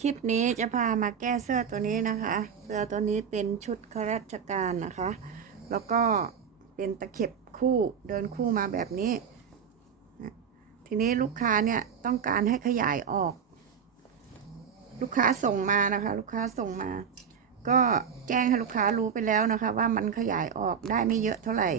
คลิปนี้จะพามาแก้เสื้อตัวนี้นะคะ เสื้อตัวนี้เป็นชุดข้าราชการนะคะ แล้วก็เป็นตะเข็บคู่เดินคู่มาแบบนี้ ทีนี้ลูกค้าเนี่ยต้องการให้ขยายออก ลูกค้าส่งมานะคะ ลูกค้าส่งมา ก็แจ้งให้ลูกค้ารู้ไปแล้วนะคะ ว่ามันขยายออกได้ไม่เยอะเท่าไหร่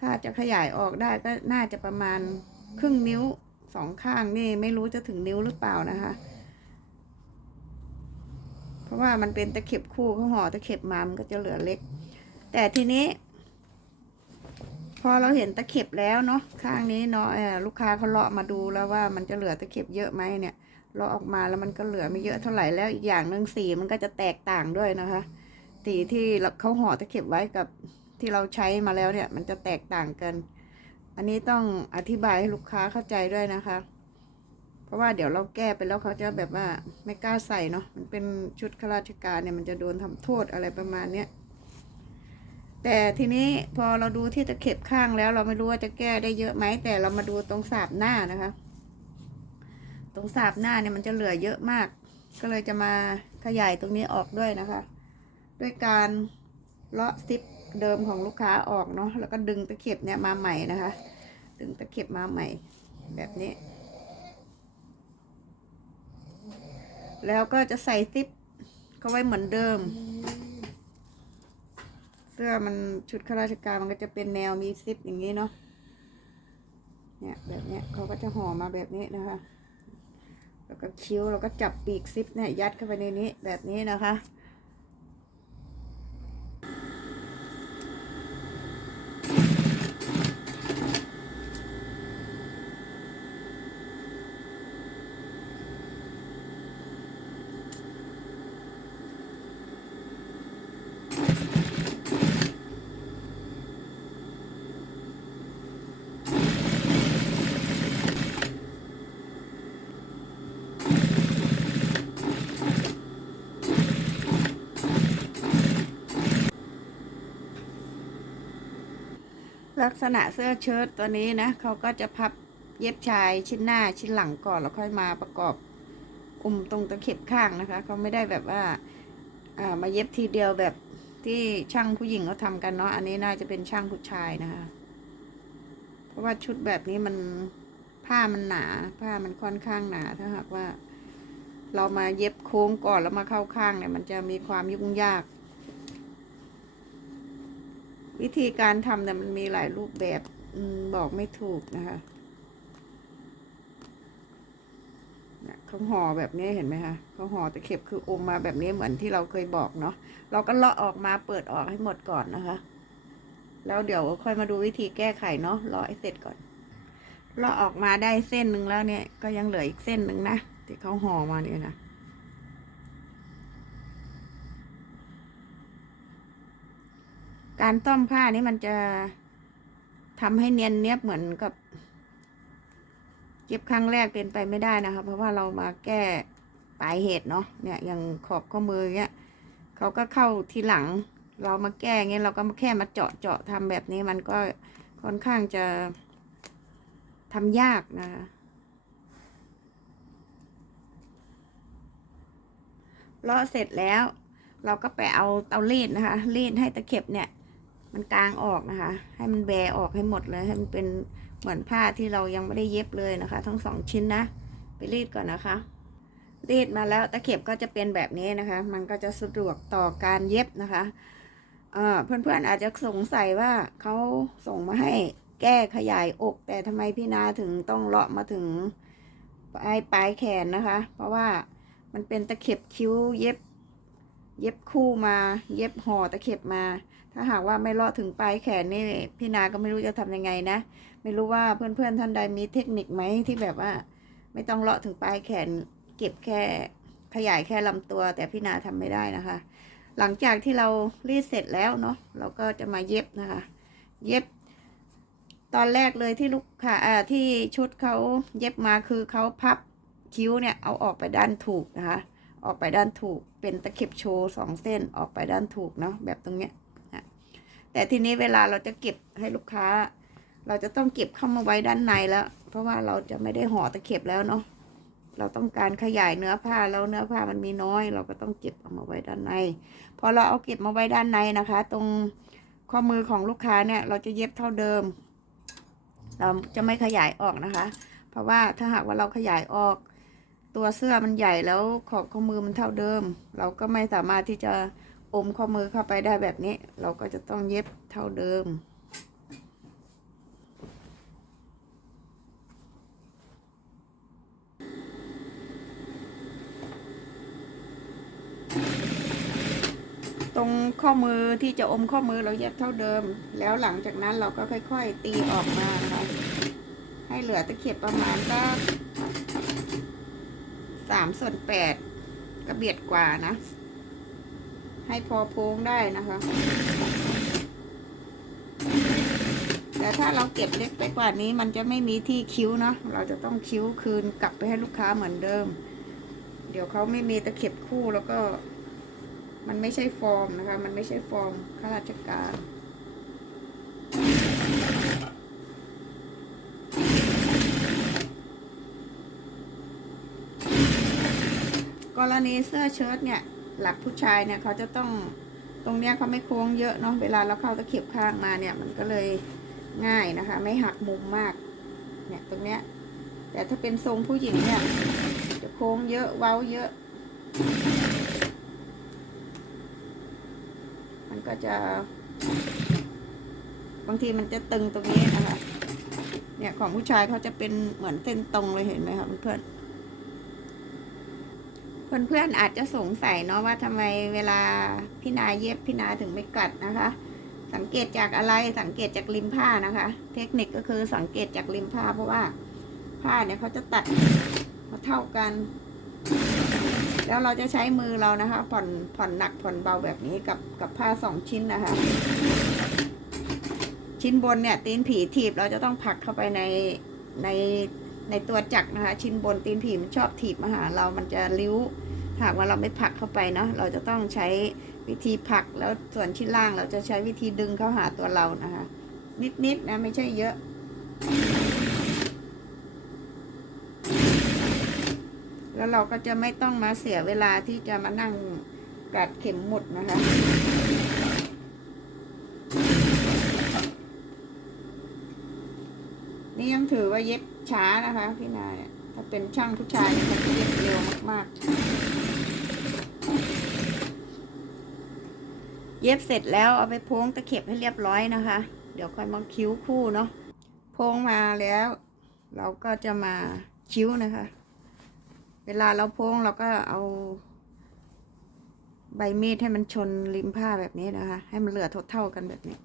ถ้าจะขยายออกได้ก็น่าจะประมาณครึ่งนิ้วสองข้างนี่ไม่รู้จะถึงนิ้วหรือเปล่านะคะ ราะว่ามันเป็นตะเข็บคู่เขาห่อตะเข็บมามันก็จะเหลือเล็ก แต่ทีนี้ พอเราเห็นตะเข็บแล้วเนาะข้างนี้เนาะลูกค้าเขาเลาะมาดูแล้วว่ามันจะเหลือตะเข็บเยอะไหมเนี่ยเลาะออกมาแล้วมันก็เหลือไม่เยอะเท่าไหร่แล้วอีกอย่างหนึ่งสีมันก็จะแตกต่างด้วยนะคะสีที่เขาห่อตะเข็บไว้กับที่เราใช้มาแล้วเนี่ย มันจะแตกต่างกัน อันนี้ต้องอธิบายให้ลูกค้าเข้าใจด้วยนะคะ ราะว่าเดี๋ยวเราแก้ไปแล้วเขาจะแบบว่าไม่กล้าใส่เนาะมันเป็นชุดข้าราชการเนี่ยมันจะโดนทำโทษอะไรประมาณเนี้ยแต่ทีนี้พอเราดูที่ตะเข็บข้างแล้ว เราไม่รู้ว่าจะแก้ได้เยอะไหมแต่เรามาดูตรงสาบหน้านะคะ ตรงสาบหน้าเนี่ยมันจะเหลือเยอะมาก ก็เลยจะมาขยายตรงนี้ออกด้วยนะคะ ด้วยการเลาะซิปเดิมของลูกค้าออกเนาะแล้วก็ดึงตะเข็บเนี่ยมาใหม่นะคะ ดึงตะเข็บมาใหม่ แบบนี้ แล้วก็จะใส่ซิปเข้าไว้เหมือนเดิม เสื้อมันชุดข้าราชการมันก็จะเป็นแนวมีซิปอย่างนี้เนาะเนี่ยแบบเนี้ยเขาก็จะห่อมาแบบนี้นะคะ แล้วก็คิ้วแล้วก็จับปีกซิปเนี่ยยัดเข้าไปในนี้แบบนี้นะคะ ลักษณะเสื้อเชิ้ตตัวนี้นะเขาก็จะพับเย็บชายชิ้นหน้าชิ้นหลังก่อนแล้วค่อยมาประกอบกลุ่มตรงตะเข็บข้างนะคะเขาไม่ได้แบบว่าอ่ามาเย็บทีเดียวแบบที่ช่างผู้หญิงเขาทำกันเนาะอันนี้น่าจะเป็นช่างผู้ชายนะคะ เพราะว่าชุดแบบนี้มันผ้ามันหนา ผ้ามันค่อนข้างหนาถ้าหากว่า เรามาเย็บโค้งก่อนแล้วมาเข้าข้างเนี่ย มันจะมีความยุ่งยาก วิธีการทำเนี่ยมันมีหลายรูปแบบอบอกไม่ถูกนะคะเนี่ยเขาห่อแบบนี้เห็นไหมคะเขาห่อตะเข็บคืออมมาแบบนี้เหมือนที่เราเคยบอกเนาะเราก็เลาะออกมาเปิดออกให้หมดก่อนนะคะ แล้วเดี๋ยวค่อยมาดูวิธีแก้ไขเนาะรอให้เสร็จก่อนเลาะออกมาได้เส้นหนึ่งแล้วเนี่ยก็ยังเหลืออีกเส้นหนึ่งนะที่เขาห่อมาเนี่ยนะ การต้อมผ้านี่มันจะทำให้เนียนเนียบเหมือนกับเย็บครั้งแรกเป็นไปไม่ได้นะคะ เพราะว่าเรามาแก้ปลายเหตุเนาะเนี่ยอย่างขอบข้อมือเงี้ยเขาก็เข้าทีหลัง เรามาแก้เงี้ยเราก็แค่มาเจาะเจาะทำแบบนี้มันก็ค่อนข้างจะทำยากนะคะเลาะเสร็จแล้ว เราก็ไปเอาเตารีดนะคะรีดให้ตะเข็บเนี่ย มันกลางออกนะคะ ให้มันแบออกให้หมดเลย ให้มันเป็นเหมือนผ้าที่เรายังไม่ได้เย็บเลยนะคะ ทั้งสองชิ้นนะ ไปรีดก่อนนะคะ รีดมาแล้วตะเข็บก็จะเป็นแบบนี้นะคะ มันก็จะสะดวกต่อการเย็บนะคะเอ่อเพื่อนๆอาจจะสงสัยว่าเขาส่งมาให้แก้ขยายอก แต่ทำไมพี่นาถึงต้องเลาะมาถึงปลายปลายแขนนะคะ เพราะว่ามันเป็นตะเข็บคิ้วเย็บ เย็บคู่มา เย็บห่อตะเข็บมา ถ้าหากว่าไม่เลาะถึงปลายแขนนี่พี่นาก็ไม่รู้จะทำยังไงนะ ไม่รู้ว่าเพื่อนๆท่านใดมีเทคนิคไหมที่แบบว่า ไม่ต้องเลาะถึงปลายแขน เก็บแค่ขยายแค่ลำตัว แต่พี่นาทำไม่ได้นะคะ หลังจากที่เรารีดเสร็จแล้วเนาะเราก็จะมาเย็บนะคะ เย็บ ตอนแรกเลยที่ลูกค่ะอ่าที่ชุดเขาเย็บมาคือเขาพับคิ้วเนี่ยเอาออกไปด้านถูกนะคะ ออกไปด้านถูกเป็นตะเข็บโชว์สองเส้นออกไปด้านถูกเนาะแบบตรงเนี้ย แต่ทีนี้เวลาเราจะเก็บให้ลูกค้า เราจะต้องเก็บเข้ามาไว้ด้านในแล้ว เพราะว่าเราจะไม่ได้ห่อตะเข็บแล้วเนาะเราต้องการขยายเนื้อผ้าแล้วเนื้อผ้ามันมีน้อย เราก็ต้องเก็บเอามาไว้ด้านใน พอเราเอาเก็บมาไว้ด้านในนะคะ ตรงข้อมือของลูกค้าเนี่ย เราจะเย็บเท่าเดิม เราจะไม่ขยายออกนะคะ เพราะว่าถ้าหากว่าเราขยายออก ตัวเสื้อมันใหญ่แล้วขอบข้อมือมันเท่าเดิม เราก็ไม่สามารถที่จะ อมข้อมือเข้าไปได้แบบนี้ เราก็จะต้องเย็บเท่าเดิม ตรงข้อมือที่จะอมข้อมือเราเย็บเท่าเดิม แล้วหลังจากนั้นเราก็ค่อย ๆ ตีออกมานะคะให้เหลือตะเข็บประมาณก็สามส่วนแปดกระเบียดกว่านะ ให้พอโพ้งได้นะคะ แต่ถ้าเราเก็บเล็กไปกว่านี้มันจะไม่มีที่คิ้วเนาะเราจะต้องคิ้วคืนกลับไปให้ลูกค้าเหมือนเดิม เดี๋ยวเขาไม่มีตะเข็บคู่แล้วก็ มันไม่ใช่ฟอร์มนะคะ มันไม่ใช่ฟอร์มข้าราชการกรณีเสื้อเชิ้ตเนี่ย หลักผู้ชายเนี่ยเขาจะต้องตรงเนี้ยเขาไม่โค้งเยอะเนาะเวลาเราเข้าตะเข็บข้างมาเนี่ยมันก็เลยง่ายนะคะ ไม่หักมุมมากเนี่ยตรงเนี้ยแต่ถ้าเป็นทรงผู้หญิงเนี่ยจะโค้งเยอะเว้าเยอะ มันก็จะ บางทีมันจะตึงตรงนี้นะคะเนี่ยของผู้ชายเขาจะเป็นเหมือนเส้นตรงเลยเห็นไหมคะเพื่อนๆ เพื่อนๆอาจจะสงสัยเนาะว่าทำไมเวลาพี่นาเย็บพี่นาถึงไม่กัดนะคะ สังเกตจากอะไรสังเกตจากริมผ้านะคะ เทคนิคก็คือสังเกตจากริมผ้าเพราะว่าผ้าเนี่ยเขาจะตัดมาเท่ากัน แล้วเราจะใช้มือเรานะคะ ผ่อนผ่อนหนักผ่อนเบาแบบนี้กับกับผ้าสองชิ้นนะคะ ชิ้นบนเนี่ยตีนผีถีบเราจะต้องผลักเข้าไปในในในตัวจักรนะคะ ชิ้นบนตีนผีมันชอบถีบมาหาเรามันจะริ้ว หากว่าเราไม่ผลักเข้าไปเนาะเราจะต้องใช้วิธีผลักแล้วส่วนชิ้นล่างเราจะใช้วิธีดึงเข้าหาตัวเรานะคะ นิดๆนะไม่ใช่เยอะ แล้วเราก็จะไม่ต้องมาเสียเวลาที่จะมานั่งกัดเข็มหมุดนะคะนี่ยังถือว่าเย็บช้านะคะพี่นายถ้าเป็นช่างผู้ชายเนี่ยเขาจะเย็บเร็วมากๆ เย็บเสร็จแล้วเอาไปโพ้งตะเข็บให้เรียบร้อยนะคะ เดี๋ยวค่อยมาคิ้วคู่เนาะโพ้งมาแล้ว เราก็จะมาคิ้วนะคะ เวลาเราโพ้งเราก็เอา ใบมีดให้มันชนริมผ้าแบบนี้นะคะ ให้มันเหลือเท่าๆกันแบบนี้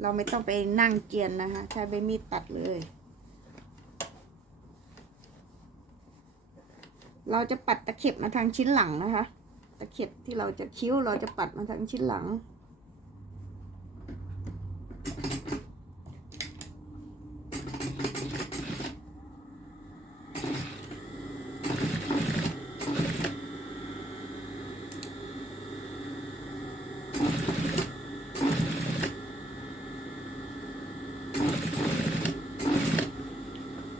เราไม่ต้องไปนั่งเกียนนะคะ ใช้ใบมีดตัดเลย เราจะปัดตะเข็บมาทางชิ้นหลังนะคะ ตะเข็บที่เราจะคิ้วเราจะปัดมาทางชิ้นหลัง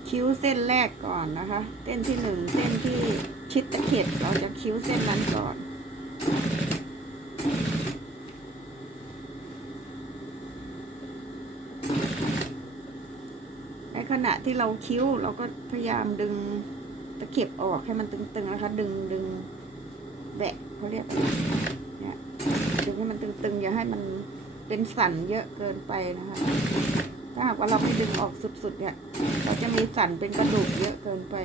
คิ้วเส้นแรกก่อนนะคะ เส้นที่หนึ่งเส้นที่ชิดตะเข็บเราจะคิ้วเส้นนั้นก่อน ในขณะ ที่เราคิ้วเราก็พยายามดึงตะเข็บออกให้มันตึงๆนะคะ ดึงดึงแบะเขาเรียกเนี่ยดึงให้มันตึงๆอย่าให้มันเป็นสันเยอะเกินไปนะคะ ถ้าหากว่าเราไม่ดึงออกสุดๆเนี่ยเราจะมีสันเป็นกระดูกเยอะเกินไป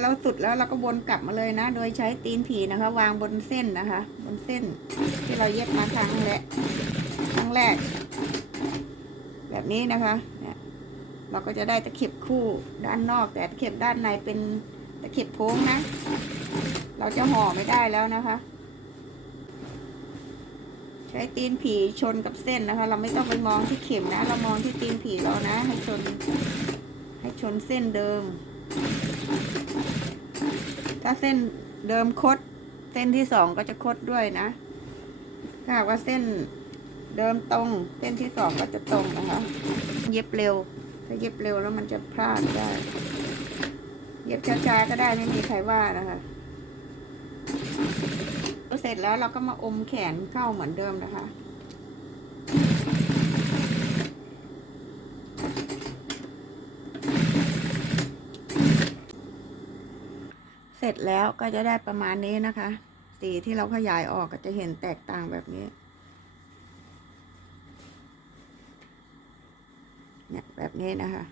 เราสุดแล้วเราก็วนกลับมาเลยนะ โดยใช้ตีนผีนะคะ วางบนเส้นนะคะ บนเส้นที่เราเย็บมาครั้งแรกครั้งแรก แบบนี้นะคะเนี่ยเราก็จะได้ตะเข็บคู่ด้านนอก แต่ตะเข็บด้านในเป็นตะเข็บโพ้งนะ เราจะห่อไม่ได้แล้วนะคะ ใช้ตีนผีชนกับเส้นนะคะ เราไม่ต้องไปมองที่เข็มนะ เรามองที่ตีนผีเรานะ ให้ชน ให้ชนเส้นเดิม ถ้าเส้นเดิมคด เส้นที่สองก็จะคดด้วยนะถ้าว่าเส้นเดิมตรง เส้นที่สองก็จะตรงนะคะ เย็บเร็ว ถ้าเย็บเร็วแล้วมันจะพลาดได้ เย็บช้าๆก็ได้ไม่มีใครว่านะคะเสร็จแล้วเราก็มาอมแขนเข้าเหมือนเดิมนะคะ ร็จแล้วก็จะได้ประมาณนี้นะคะ สีที่เราขยายออกก็จะเห็นแตกต่างแบบนี้ เนี่ยแบบนี้นะคะ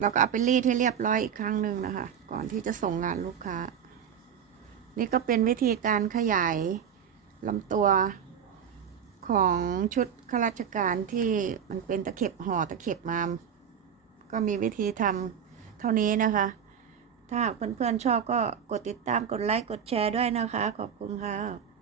เราก็เอาไปรีดให้เรียบร้อยอีกครั้งหนึ่งนะคะ ก่อนที่จะส่งงานลูกค้า นี่ก็เป็นวิธีการขยายลำตัวของชุดข้าราชการที่มันเป็นตะเข็บห่อตะเข็บมา ก็มีวิธีทำเท่านี้นะคะ ถ้าเพื่อนๆชอบก็กดติดตามกดไลค์กดแชร์ด้วยนะคะ ขอบคุณค่ะ